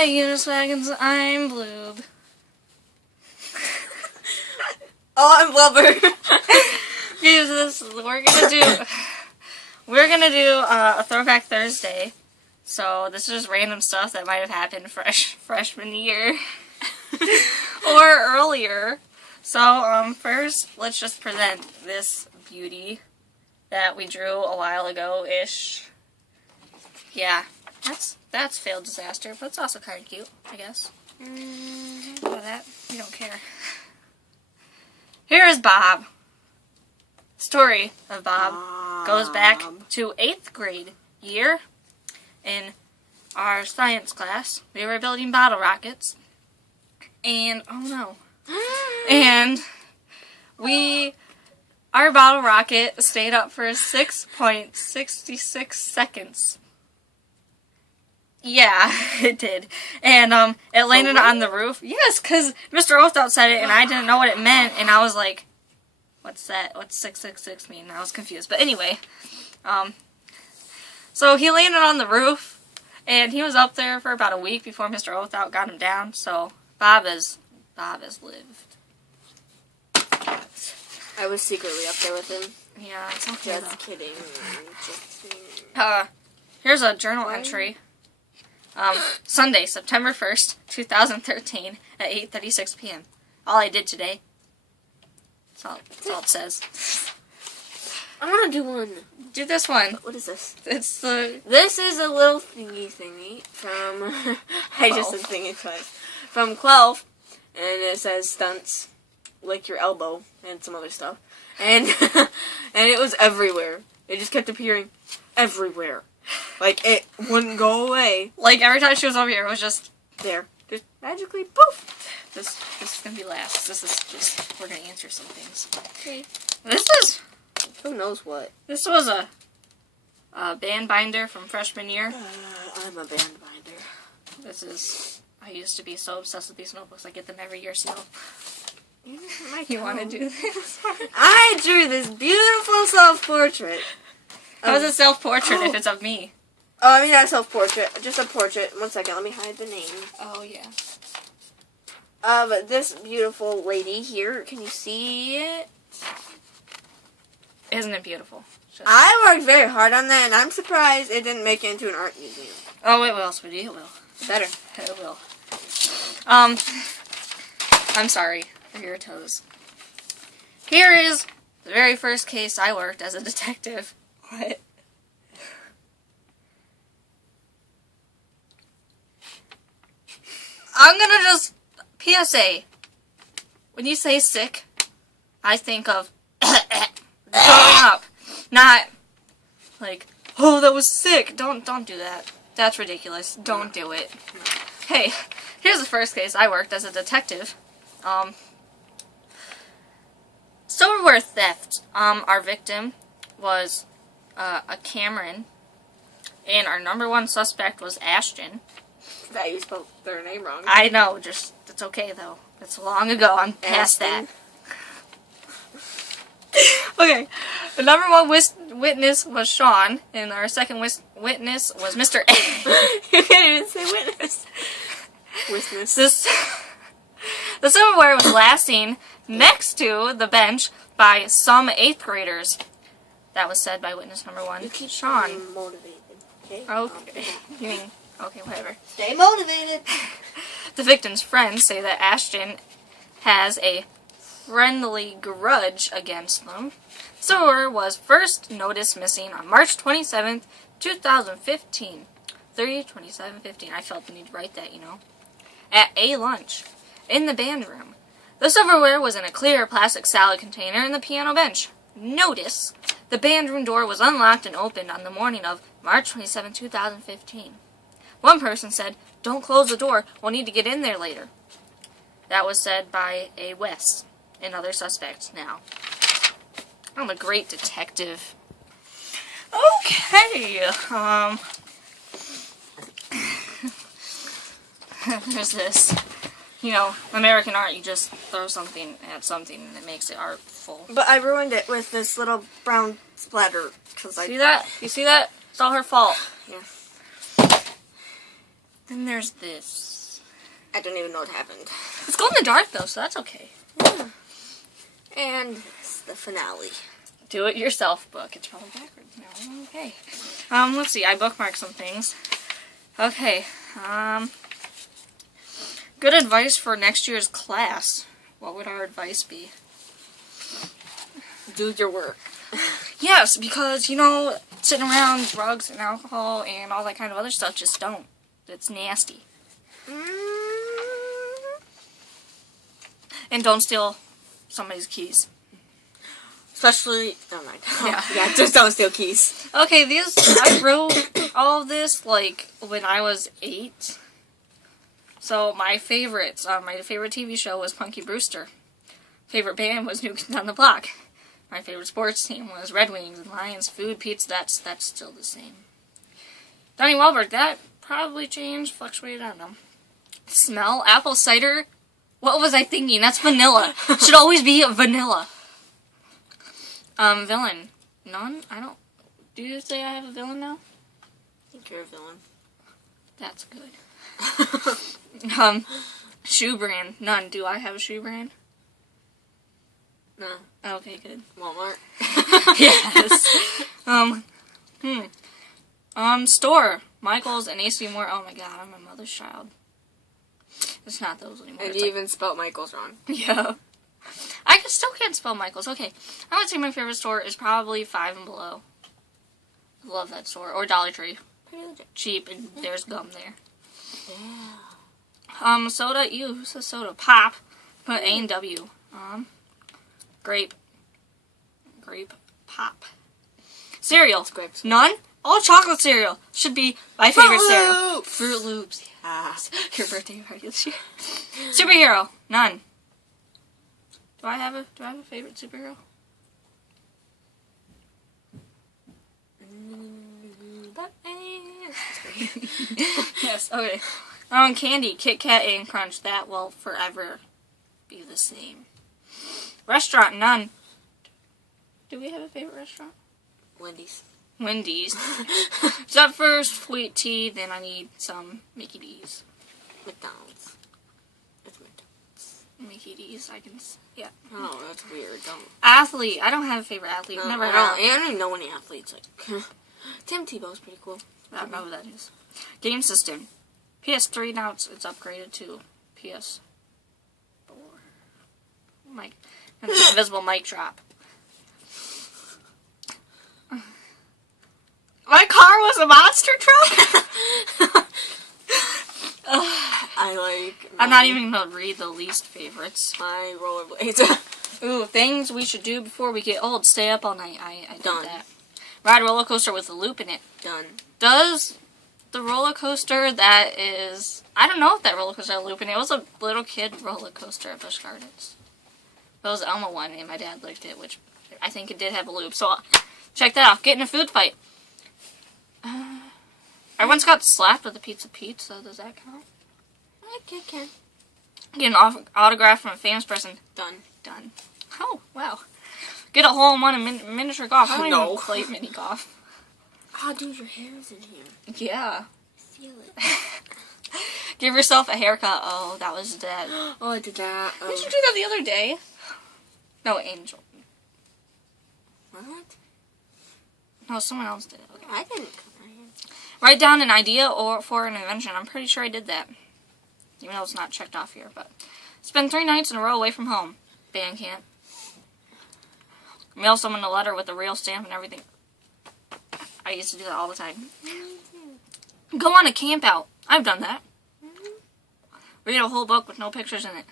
Hi, Uniswagons, I'm Bloob. Oh, I'm Blubber. We're gonna do a Throwback Thursday. So this is just random stuff that might have happened freshman year or earlier. So first, let's just present this beauty that we drew a while ago-ish. Yeah, that's failed disaster, but it's also kind of cute, I guess. But that, we don't care. Here is Bob. Story of Bob goes back to 8th grade year. In our science class, we were building bottle rockets. And, oh no. And our bottle rocket stayed up for 6.66 seconds. Yeah, it did. And it landed on the roof. Yes, because Mr. Oathtout said it, and I didn't know what it meant, and I was like, what's that? What's 666 mean? And I was confused. But anyway, so he landed on the roof, and he was up there for about a week before Mr. Oathtout got him down, so Bob has lived. I was secretly up there with him. Yeah, it's okay. Just kidding. Just kidding. Here's a journal entry. Sunday, September 1st, 2013, at 8:36 p.m. All I did today. That's all it says. I want to do one. Do this one. What is this? This is a little thingy from... I just said thingy twice. From 12, and it says stunts, like your elbow, and some other stuff. And and it was everywhere. It just kept appearing everywhere. Like, it wouldn't go away. Like, every time she was over here, it was just there. Just magically, poof! This is gonna be last. This is just, we're gonna answer some things. Okay. This is... Who knows what? This was a band binder from freshman year. I'm a band binder. This is... I used to be so obsessed with these notebooks. I get them every year still. You want to do this? I drew this beautiful self-portrait. How is it self-portrait if it's of me? Oh, I mean not self-portrait. Just a portrait. 1 second, let me hide the name. Oh, yeah. Of this beautiful lady here. Can you see it? Isn't it beautiful? I worked very hard on that, and I'm surprised it didn't make it into an art museum. Oh, it will, sweetie. It will. Better. It will. I'm sorry for your toes. Here is the very first case I worked as a detective. What? I'm gonna just... PSA. When you say sick, I think of throwing up. Not like, oh, that was sick. Don't do that. That's ridiculous. Don't do it. Hey, here's the first case I worked as a detective. Silverware theft. Our victim was a Cameron, and our #1 suspect was Ashton. That you spelled their name wrong. I know, just, it's okay though. It's long ago, I'm past Ashton. that. Okay, the #1 witness was Sean, and our second witness was Mr. A. You can't even say witness. Witness. The silverware was last seen next to the bench by some 8th graders. That was said by witness #1, You keep Sean. motivated, okay? Okay. You mean, okay, whatever. Stay motivated. The victim's friends say that Ashton has a friendly grudge against them. Silverware was first noticed missing on March 27th, 2015. 30/27/15. I felt the need to write that, you know. At a lunch in the band room. The silverware was in a clear plastic salad container in the piano bench. Notice, the band room door was unlocked and opened on the morning of March 27, 2015. One person said, "Don't close the door, we'll need to get in there later." That was said by a Wes, another suspect now. I'm a great detective. Okay, there's this. You know, American art, you just throw something at something and it makes it artful. But I ruined it with this little brown splatter. See that? You see that? It's all her fault. Yeah. Then there's this. I don't even know what happened. It's glow in the dark though, so that's okay. Yeah. And it's the finale. Do it yourself book. It's probably backwards now. Okay. Let's see. I bookmarked some things. Okay. Good advice for next year's class. What would our advice be? Do your work. Yes, because, you know, sitting around drugs and alcohol and all that kind of other stuff, just don't. It's nasty. And don't steal somebody's keys. Especially, oh my god. Yeah. Yeah, just don't steal keys. Okay, I wrote all of this, like, when I was 8. So, my favorite TV show was Punky Brewster. Favorite band was New Kids on the Block. My favorite sports team was Red Wings and Lions. Food, pizza, that's still the same. Donnie Wahlberg, that probably changed, fluctuated, I don't know. Smell, apple cider. What was I thinking? That's vanilla. Should always be vanilla. Villain. None? I don't... Do you say I have a villain now? I think you're a villain. That's good. Shoe brand. None. Do I have a shoe brand? No. Okay, good. Walmart. Yes. Store. Michael's and AC Moore. Oh my god, I'm my mother's child. It's not those anymore. And it's you like, even spelled Michael's wrong. yeah. I still can't spell Michael's. Okay. I would say my favorite store is probably Five and Below. I love that store. Or Dollar Tree. Cheap, and there's gum there. Yeah. Soda. Ew, who says soda? Pop. Put A&W. Grape. Grape. Pop. Cereal. Grapes. None? All chocolate cereal. Should be my favorite cereal. Loops. Fruit Loops. Ah. Your birthday party this year. Superhero. None. Do I have a favorite superhero? Yes, okay. Candy, Kit Kat, and Crunch. That will forever be the same. Restaurant, none. Do we have a favorite restaurant? Wendy's. Wendy's. Except for sweet tea, then I need some Mickey D's. McDonald's. It's McDonald's. Mickey D's, yeah. Oh, that's weird. Don't. Athlete, I don't have a favorite athlete. No, Never I have. don't even know any athletes. Like, Tim Tebow's pretty cool. I don't know who that is. Game system. PS3, now it's upgraded to PS4. Mic. Invisible mic drop. My car was a monster truck? I'm not even going to read the least favorites. My rollerblades. Ooh, things we should do before we get old. Stay up all night. I did Done. that. Ride a roller coaster with a loop in it. Done. Does the roller coaster that is... I don't know if that roller coaster had a loop in it. It was a little kid roller coaster at Busch Gardens. It was the Elma one, and my dad liked it, which I think it did have a loop. So check that out. Get in a food fight. I once got slapped with a pizza. Does that count? I can. Get an autograph from a famous person. Done. Done. Oh, wow. Get a hole in one in miniature golf. I don't No. even play mini golf. Oh, dude, your hair's in here. Yeah. Feel it. Give yourself a haircut. Oh, that was dead. Oh, I did that. Did you do that the other day? No, Angel. What? No, someone else did it. Okay. I didn't cut my hair. Write down an idea for an invention. I'm pretty sure I did that. Even though it's not checked off here, but... Spend 3 nights in a row away from home. Band camp. Mail someone a letter with a real stamp and everything. I used to do that all the time. Go on a camp out. I've done that. Read a whole book with no pictures in it.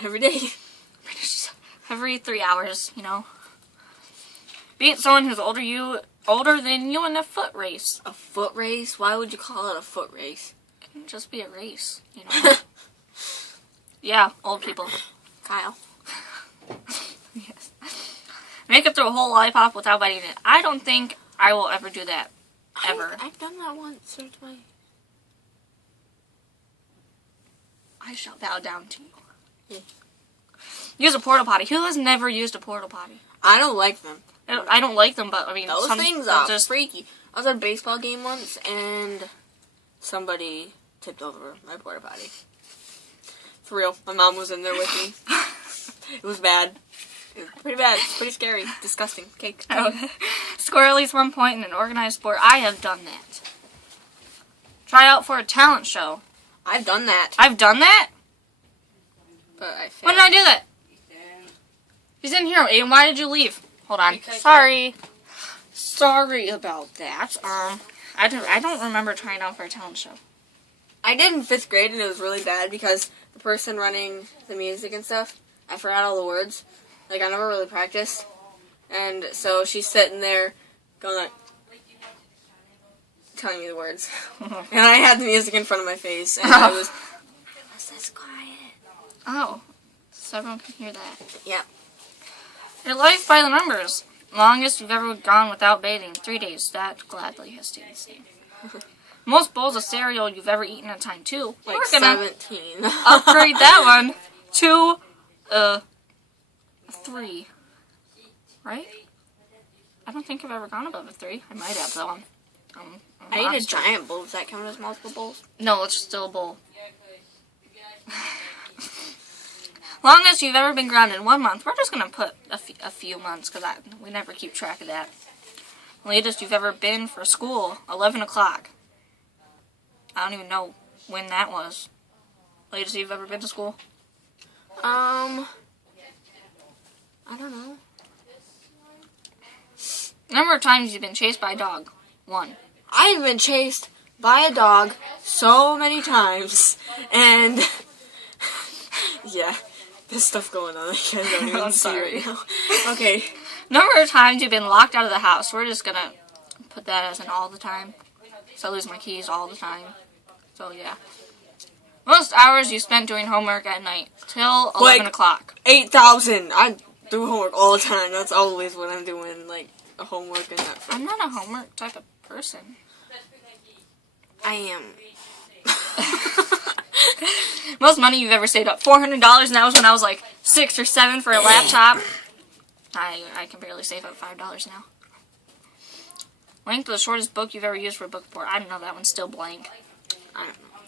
Every day. Every 3 hours, you know. Beat someone who's older than you in a foot race. A foot race? Why would you call it a foot race? It can just be a race, you know. Yeah, old people. Kyle. Yes. Make it through a whole lollipop without biting it. I don't think I will ever do that. Ever. I've done that once or twice. I shall bow down to you. Yeah. Use a porta potty. Who has never used a porta potty? I don't like them. I don't like them, but I mean, Those some things they'll are just freaky. I was at a baseball game once, and somebody tipped over my porta potty. For real. My mom was in there with me. It was bad. It was pretty bad. Pretty scary. Disgusting. Cake. Okay. Score at least 1 point in an organized sport. I have done that. Try out for a talent show. I've done that. I've done that? But I failed. When did I do that? He's in here. Aiden, why did you leave? Hold on. Sorry. Sorry about that. I don't remember trying out for a talent show. I did in 5th grade, and it was really bad because the person running the music and stuff, I forgot all the words. Like, I never really practiced. And so she's sitting there going like, telling me the words. And I had the music in front of my face, and I was just quiet. Oh. So everyone can hear that. Yeah. Your life by the numbers. Longest you've ever gone without bathing. 3 days. That gladly has stayed the same. Most bowls of cereal you've ever eaten at a time, too. Like We're gonna 17. upgrade that one to 3. Right? I don't think I've ever gone above a 3. I might have, though. I ate a giant bowl. Does that count as multiple bowls? No, it's still a bowl. Longest you've ever been grounded, 1 month. We're just going to put a few months because we never keep track of that. Latest you've ever been for school, 11 o'clock. I don't even know when that was. Latest you've ever been to school? I don't know. Number of times you've been chased by a dog, 1. I've been chased by a dog so many times, and yeah, there's stuff going on. I don't even I'm see sorry. right now. Okay. Number of times you've been locked out of the house. We're just going to put that as an all the time. So I lose my keys all the time. So, yeah. Most hours you spent doing homework at night. Till 11 o'clock. 8,000. I do homework all the time. That's always what I'm doing, like, homework and that. I'm not a homework type of person. I am. Most money you've ever saved up. $400, and that was when I was like 6 or 7 for a laptop. I can barely save up $5 now. Length of the shortest book you've ever used for a book report. I don't know, that one's still blank. I don't know.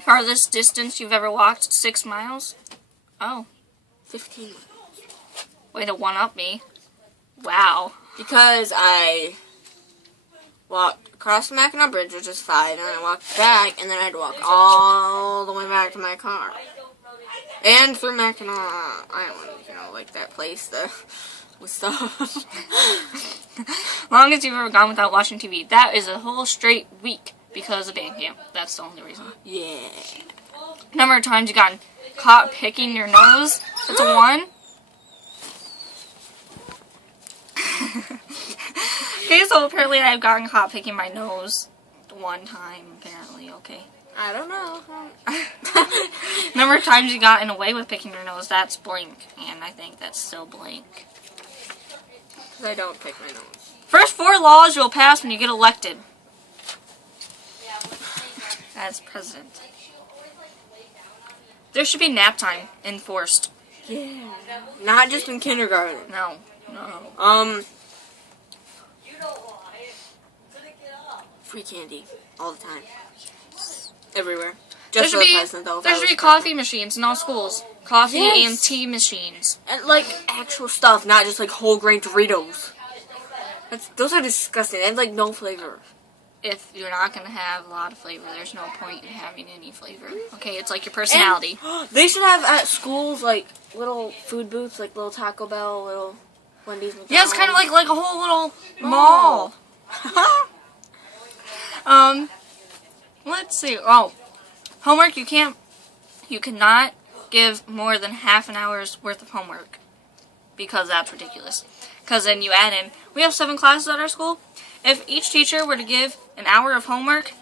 Farthest distance you've ever walked, 6 miles. Oh. 15 miles. Way to one-up me. Wow. Because I walked across the Mackinac Bridge, which is 5, and then I walked back, and then I had to walk all the way back to my car. And through Mackinac Island, you know, like that place with stuff. Longest you've ever gone without watching TV. That is a whole straight week because of band camp. That's the only reason. Yeah. Number of times you gotten caught picking your nose. That's a 1. Okay, so apparently I've gotten caught picking my nose 1 time, apparently. Okay. I don't know. Number of times you gotten away with picking your nose, that's blank. And I think that's still blank. Because I don't pick my nose. First 4 laws you'll pass when you get elected. As president. There should be nap time enforced. Yeah. Not just in kindergarten. No. No. Free candy. All the time. Everywhere. There Just should for the be, president, though. there should be coffee machines in all schools. Coffee Yes. and tea machines. And, like, actual stuff, not just, like, whole grain Doritos. Those are disgusting. They have, like, no flavor. If you're not going to have a lot of flavor, there's no point in having any flavor. Okay, it's like your personality. And they should have at schools, like, little food booths, like little Taco Bell, little Wendy's. McDonald's. Yeah, it's kind of like a whole little mall. Let's see. Oh, homework you cannot give more than half an hour's worth of homework because that's ridiculous. Because then you add in, we have 7 classes at our school. If each teacher were to give an hour of homework,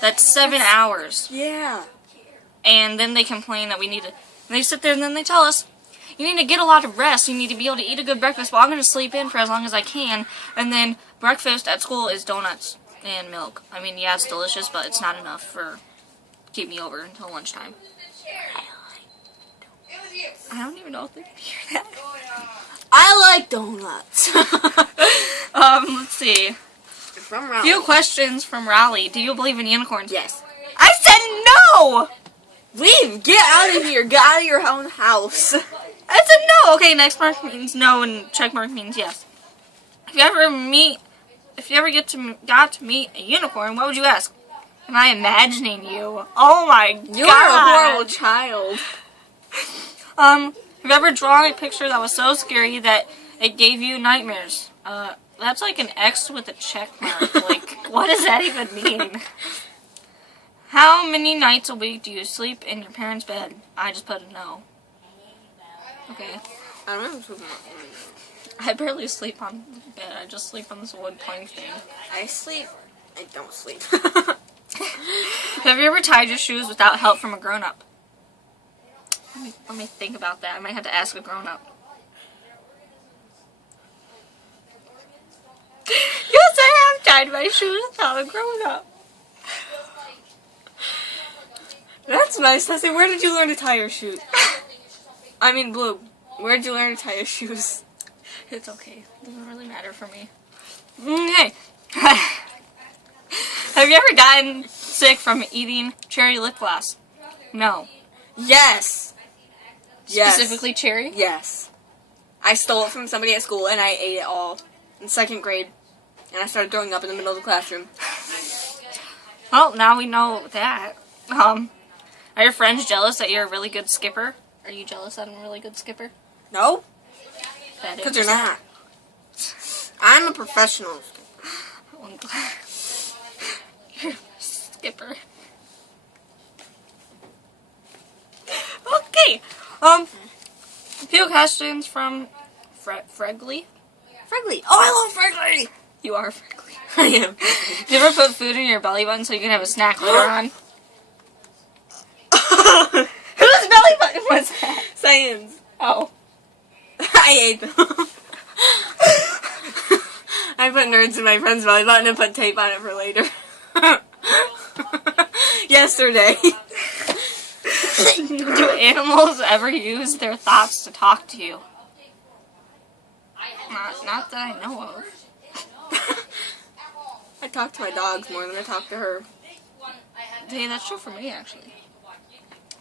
that's 7 hours. Yeah. And then they complain that we need to, and they sit there and then they tell us, you need to get a lot of rest, you need to be able to eat a good breakfast. Well, I'm going to sleep in for as long as I can, and then breakfast at school is donuts and milk. I mean, yeah, it's delicious, but it's not enough for keep me over until lunchtime. I don't even know if they can hear that. I like donuts. Let's see. From Raleigh. Few questions from Raleigh. Do you believe in unicorns? Yes. I said no! Leave! Get out of here! Get out of your own house! That's a no! Okay, next mark means no and check mark means yes. If you ever got to meet a unicorn, what would you ask? Am I imagining you? Oh my god! You are a horrible child. Have you ever drawn a picture that was so scary that it gave you nightmares? That's like an X with a check mark. Like, what does that even mean? How many nights a week do you sleep in your parents' bed? I just put a no. Okay. I don't know. I barely sleep on the bed. I just sleep on this wood plank thing. I don't sleep. Have you ever tied your shoes without help from a grown-up? Let me think about that. I might have to ask a grown-up. Yes, I have tied my shoes without a grown-up. That's nice, Tessie. Where did you learn to tie your shoes? I mean, Blue. Where did you learn to tie your shoes? It's okay. It doesn't really matter for me. Okay. Have you ever gotten sick from eating cherry lip gloss? No. Yes. Yes. Specifically cherry? Yes. I stole it from somebody at school and I ate it all in 2nd grade. And I started throwing up in the middle of the classroom. Well, now we know that. Are your friends jealous that you're a really good skipper? Are you jealous that I'm a really good skipper? No. That Because you're not. I'm a professional. I'm glad. You're a skipper. Okay. A few questions from Fregley. Fregley. Oh, I love Fregley. You are Fregley. I am. Do you ever put food in your belly button so you can have a snack later on? Whose belly button was that? Sans. Oh. I ate them. I put nerds in my friend's belly button and put tape on it for later. Yesterday. Do animals ever use their thoughts to talk to you? Not that I know of. I talk to my dogs more than I talk to her. Hey, that's true for me, actually.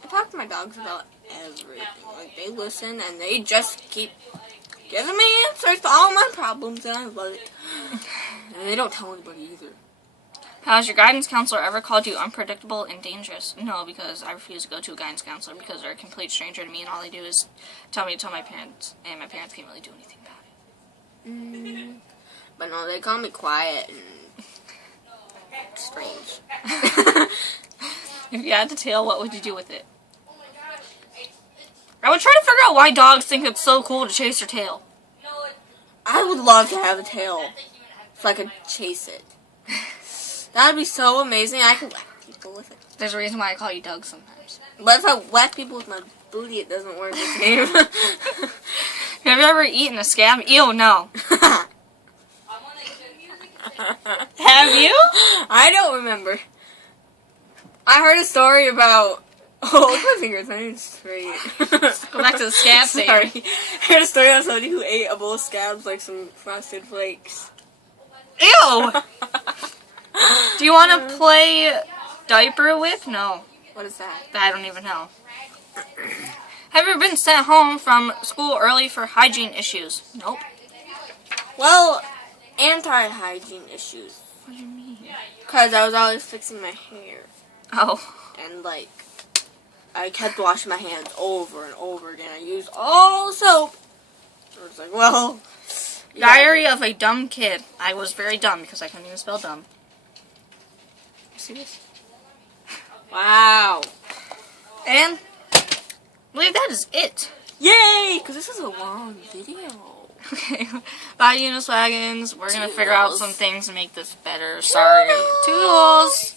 I talk to my dogs about everything. Like, they listen and they just keep giving me answers to all my problems, and I love it. And they don't tell anybody either. Has your guidance counselor ever called you unpredictable and dangerous? No, because I refuse to go to a guidance counselor because they're a complete stranger to me, and all they do is tell me to tell my parents, and my parents can't really do anything about it. But no, they call me quiet and strange. If you had the tail, what would you do with it? I would try to figure out why dogs think it's so cool to chase their tail. I would love to have a tail so I could chase it. That would be so amazing. I could whack people with it. There's a reason why I call you Doug sometimes. But if I whack people with my booty, it doesn't work the same. Have you ever eaten a scab? Ew, no. Have you? I don't remember. I heard a story about... Oh, look at my fingers. My name's straight. Go back to the scab thing. Sorry. I heard a story about somebody who ate a bowl of scabs like some Frosted Flakes. Ew! Do you want to play diaper with? No. What is that? I don't even know. Have you ever been sent home from school early for hygiene issues? Nope. Well, anti-hygiene issues. What do you mean? Because I was always fixing my hair. Oh. And, like, I kept washing my hands over and over again. I used all the soap. I was like, well... Yeah. Diary of a dumb kid. I was very dumb because I couldn't even spell dumb. You see this? Wow. And I believe that is it. Yay! Because this is a long video. Okay. Bye, Uniswagons. We're going to figure out some things to make this better. Sorry. Toodles!